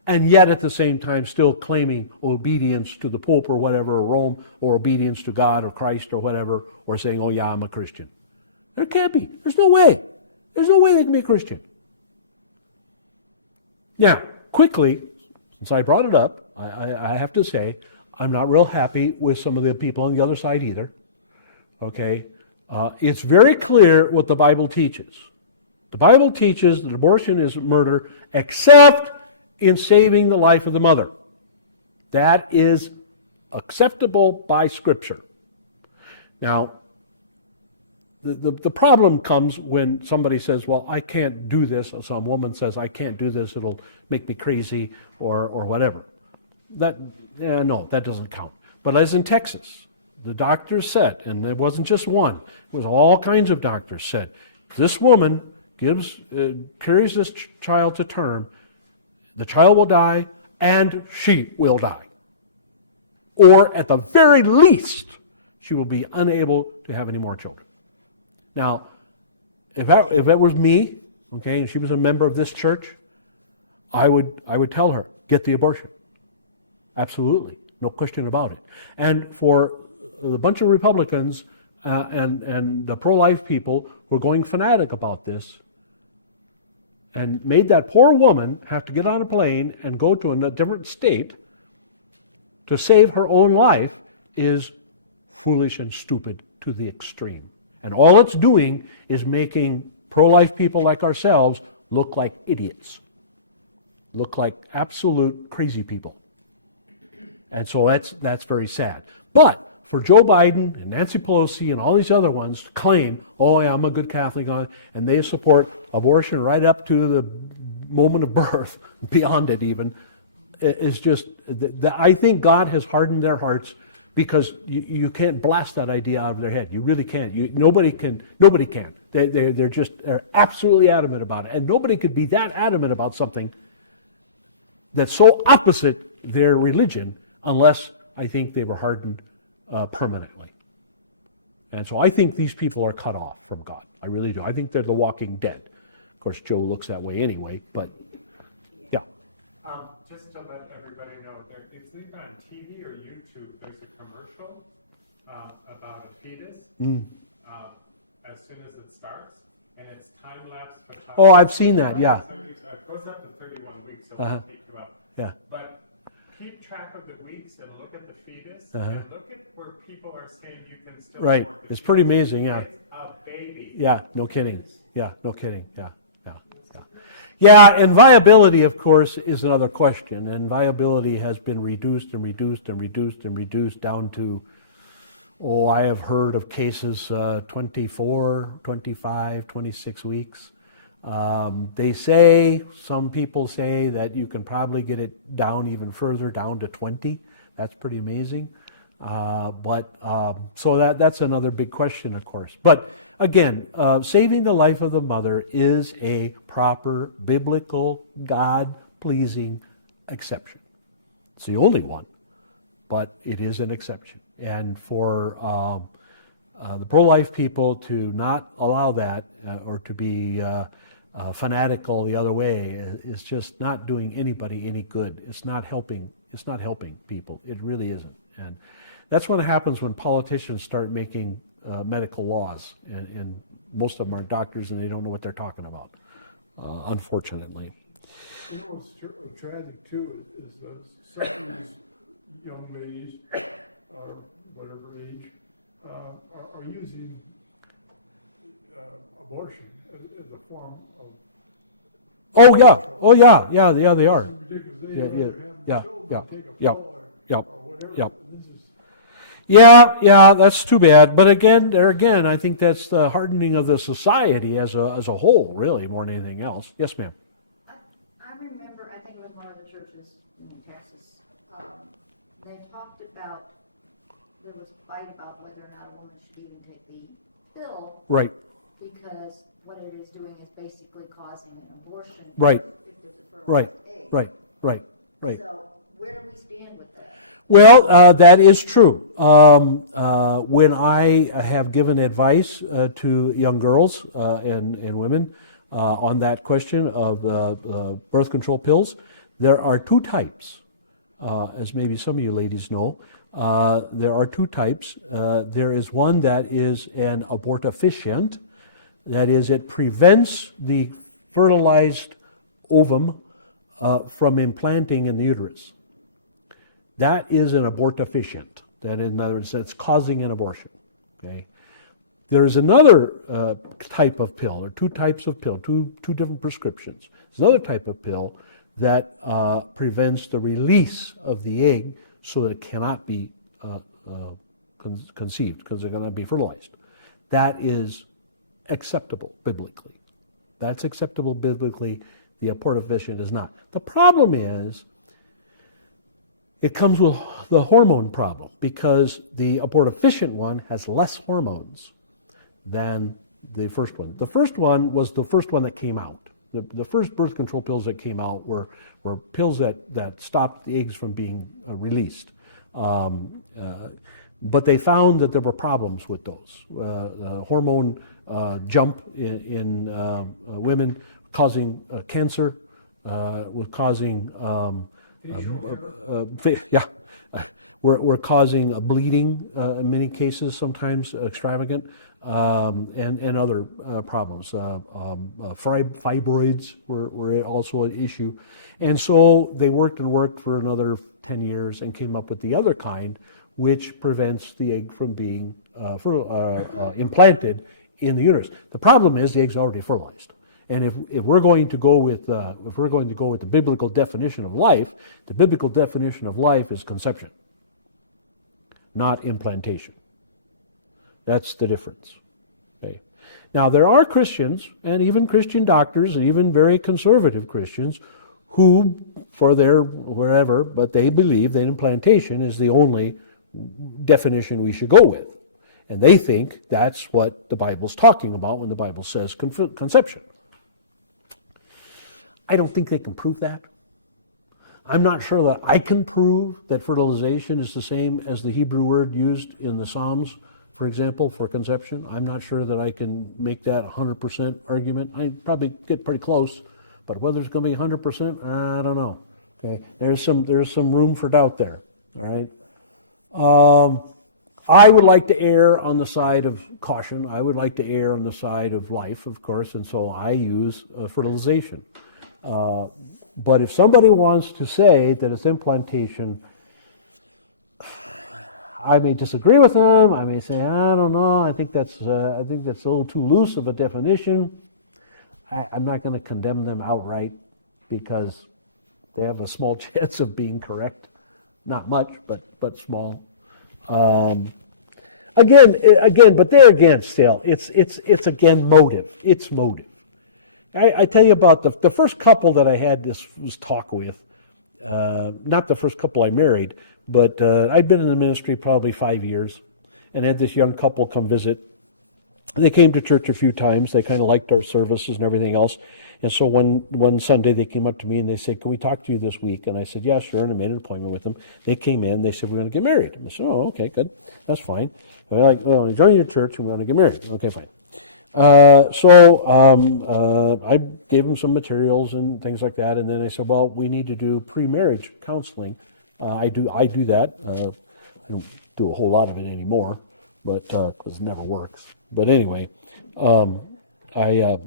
And yet at the same time still claiming obedience to the Pope or whatever, or Rome, or obedience to God or Christ or whatever, or saying, oh yeah, I'm a Christian. There can't be. There's no way. There's no way they can be a Christian. Now, quickly, since I brought it up, I have to say, I'm not real happy with some of the people on the other side either. Okay? It's very clear what the Bible teaches. The Bible teaches that abortion is murder, except in saving the life of the mother. That is acceptable by Scripture. Now, the problem comes when somebody says, well, I can't do this. Or some woman says, I can't do this. It'll make me crazy or whatever. No, that doesn't count. But as in Texas, the doctors said, and it wasn't just one, it was all kinds of doctors said, this woman carries this child to term, the child will die and she will die. Or at the very least, she will be unable to have any more children. Now, if that was me, okay, and she was a member of this church, I would tell her, get the abortion. Absolutely, no question about it. And for the bunch of Republicans and the pro-life people who are going fanatic about this, and made that poor woman have to get on a plane and go to a different state to save her own life, is foolish and stupid to the extreme. And all it's doing is making pro-life people like ourselves look like idiots, look like absolute crazy people. And so that's very sad. But for Joe Biden and Nancy Pelosi and all these other ones to claim, oh, yeah, I'm a good Catholic, and they support abortion right up to the moment of birth, beyond it even, is just, I think God has hardened their hearts because you can't blast that idea out of their head. You really can't. Nobody can. They're absolutely adamant about it. And nobody could be that adamant about something that's so opposite their religion unless I think they were hardened permanently. And so I think these people are cut off from God. I really do. I think they're the walking dead. Of course, Joe looks that way anyway, but yeah. Just to let everybody know, it's either on TV or YouTube, there's a commercial about a fetus as soon as it starts, and it's time-lapse. Oh, I've seen that, yeah. It goes up to 31 weeks, so we'll take you up. Yeah. But keep track of the weeks and look at the fetus, and look at where people are saying you can still... Right. It's pretty amazing, yeah. It's a baby. Yeah, no kidding. Yeah, no kidding. Yeah. Yeah, and viability, of course, is another question. And viability has been reduced and reduced and reduced and reduced down to, I have heard of cases 24, 25, 26 weeks. Some people say that you can probably get it down even further, down to 20. That's pretty amazing. So that's another big question, of course. But again, saving the life of the mother is a proper, biblical, God-pleasing exception. It's the only one, but it is an exception. And for the pro-life people to not allow that or to be fanatical the other way is just not doing anybody any good. It's not helping. It's not helping people. It really isn't. And that's what happens when politicians start making medical laws, and most of them are doctors and they don't know what they're talking about, unfortunately. What's tragic too is some of these young ladies, or whatever age, are using abortion as a form of. Oh yeah, they are. Because they Yeah, rather have yeah, children take a yeah, pill, yep. whatever. This is Yeah, that's too bad. But again, I think that's the hardening of the society as a whole, really, more than anything else. Yes, ma'am. I remember, I think it was one of the churches in Texas, they talked about, there was a fight about whether or not a woman should even take the pill, Right, because what it is doing is basically causing an abortion. right, right, right, right, right. Where do we stand with that? Well, that is true. When I have given advice to young girls and women on that question of birth control pills, there are two types, as maybe some of you ladies know. There are two types. There is one that is an abortifacient, that is, it prevents the fertilized ovum from implanting in the uterus. That is an abortifacient. That is, in other words, that's causing an abortion. Okay. There is another type of pill, or two types of pill, two different prescriptions. There's another type of pill that prevents the release of the egg so that it cannot be conceived, because they're going to be fertilized. That is acceptable biblically. That's acceptable biblically. The abortifacient is not. The problem is, it comes with the hormone problem, because the abortifacient one has less hormones than the first one. The first one was the first one that came out. The first birth control pills that came out were pills that stopped the eggs from being released. But they found that there were problems with those. The hormone jump in women causing cancer, was causing we're causing a bleeding in many cases, sometimes extravagant, and other problems. Fibroids were also an issue. And so they worked for another 10 years and came up with the other kind, which prevents the egg from being implanted in the uterus. The problem is the egg's already fertilized. And if we're going to go with the biblical definition of life, the biblical definition of life is conception, not implantation. That's the difference. Okay. Now there are Christians, and even Christian doctors, and even very conservative Christians, who, for their wherever, but they believe that implantation is the only definition we should go with, and they think that's what the Bible's talking about when the Bible says conception. I don't think they can prove that. I'm not sure that I can prove that fertilization is the same as the Hebrew word used in the Psalms, for example, for conception. I'm not sure that I can make that 100% argument. I probably get pretty close, but whether it's going to be 100%, I don't know. Okay, there's some room for doubt there. All right. I would like to err on the side of caution. I would like to err on the side of life, of course, and so I use fertilization. But if somebody wants to say that it's implantation, I may disagree with them. I may say, I don't know. I think that's a little too loose of a definition. I'm not going to condemn them outright, because they have a small chance of being correct. Not much, but small. Again, but there again, still, it's again motive. It's motive. I tell you about the first couple that I had this talk with. Not the first couple I married, but I'd been in the ministry probably 5 years, and had this young couple come visit. They came to church a few times. They kind of liked our services and everything else. And so one Sunday they came up to me and they said, "Can we talk to you this week?" And I said, "Yeah, sure." And I made an appointment with them. They came in. They said, "We're going to get married." And I said, "Oh, okay, good. That's fine." They're like, "Well, I joined your church and we want to get married." Okay, fine. So I gave them some materials and things like that. And then I said, "Well, we need to do pre-marriage counseling." I do that. I don't do a whole lot of it anymore. but because it never works. But anyway, um, I uh,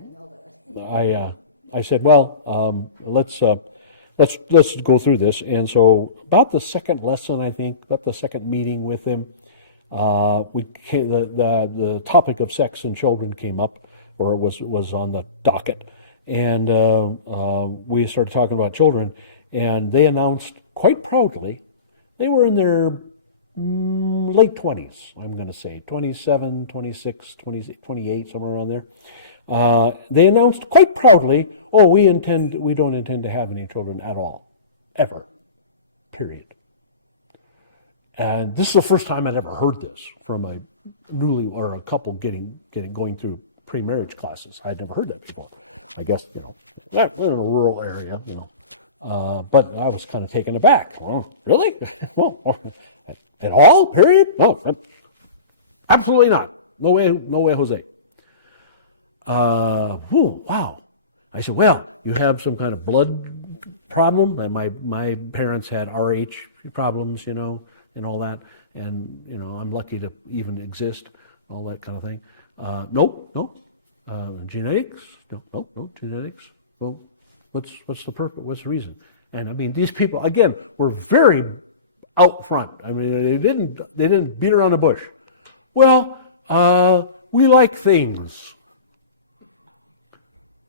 I said, well, let's go through this. And so about the second lesson, I think, about the second meeting with him, the topic of sex and children came up, or was on the docket, and we started talking about children, and they announced quite proudly they were in their late 20s, I'm going to say 27, 26, 28, somewhere around there. They announced quite proudly, oh, we don't intend to have any children at all, ever, period. And this is the first time I'd ever heard this from a couple going through pre-marriage classes. I'd never heard that before. I guess, we're in a rural area, but I was kind of taken aback. Well, really? Well, at all, period? No, absolutely not. No way, Jose. Wow. I said, well, you have some kind of blood problem? And my parents had RH problems, and all that. And, I'm lucky to even exist, all that kind of thing. Nope. Genetics? No, genetics. Well, what's the purpose? What's the reason? And I mean, these people, again, were very out front. I mean, they didn't beat around the bush. Well, we like things.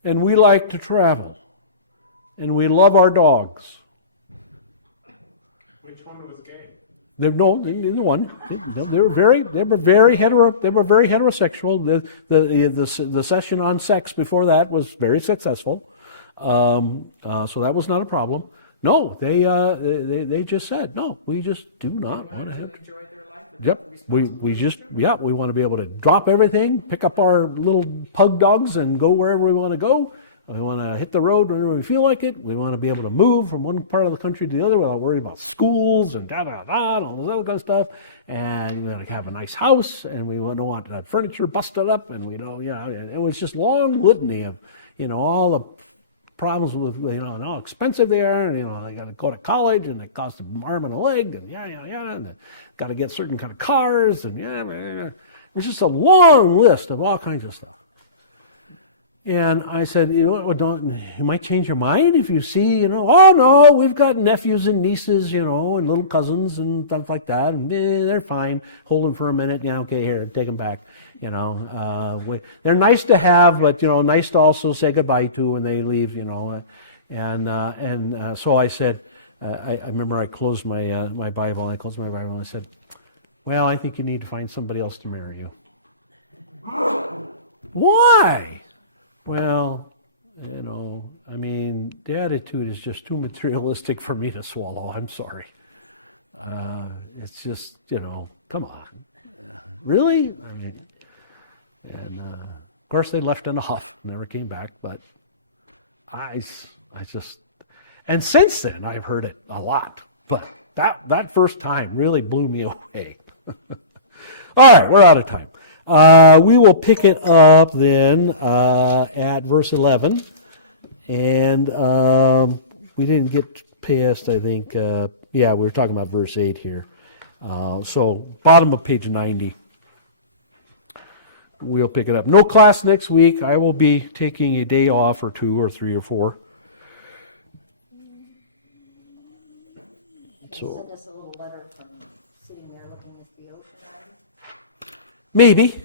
And we like to travel. And we love our dogs. Which one was gay? Neither one. They were very heterosexual. The session on sex before that was very successful, so that was not a problem. No, they just said no. We just do not want to have. Yep. We want to be able to drop everything, pick up our little pug dogs, and go wherever we want to go. We want to hit the road whenever we feel like it. We want to be able to move from one part of the country to the other without worrying about schools and and all this other kind of stuff. And we want to have a nice house, and we don't want that furniture busted up, and we don't, and it was just long litany of, all the problems with, and how expensive they are, and, they got to go to college, and it costs an arm and a leg, and and got to get certain kind of cars, and it was just a long list of all kinds of stuff. And I said, you might change your mind if you see, oh no, we've got nephews and nieces, and little cousins and stuff like that, and they're fine. Hold them for a minute, okay, here, take them back. They're nice to have, but nice to also say goodbye to when they leave. So I said, I remember I closed my Bible, and I said, well, I think you need to find somebody else to marry you. Why? Well, the attitude is just too materialistic for me to swallow. I'm sorry. It's just, come on. Really? And of course they left in a huff, never came back, but I just, and since then I've heard it a lot, but that first time really blew me away. All right, we're out of time. We will pick it up then at verse 11. And we didn't get past, I think, we were talking about verse 8 here. So bottom of page 90. We'll pick it up. No class next week. I will be taking a day off or 2 or 3 or 4. So Send us a little letter from sitting there looking at the ocean. maybe.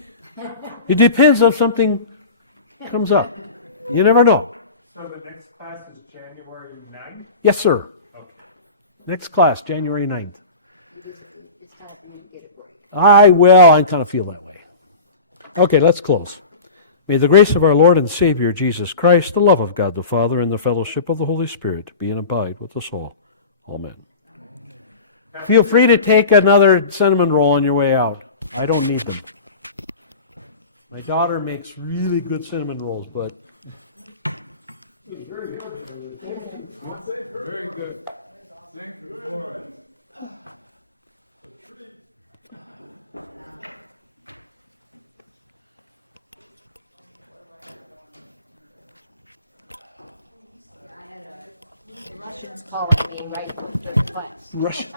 It depends if something comes up. You never know. So the next class is January 9th? Yes, sir. Okay. Next class, January 9th. It's time for you to get it booked. I kind of feel that way. Okay, let's close. May the grace of our Lord and Savior Jesus Christ, the love of God the Father, and the fellowship of the Holy Spirit be and abide with us all. Amen. Feel free to take another cinnamon roll on your way out. I don't need them. My daughter makes really good cinnamon rolls, but Very good. It's calling me right after class. Russian.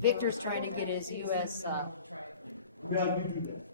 Victor's trying to get his U.S. How do you do that?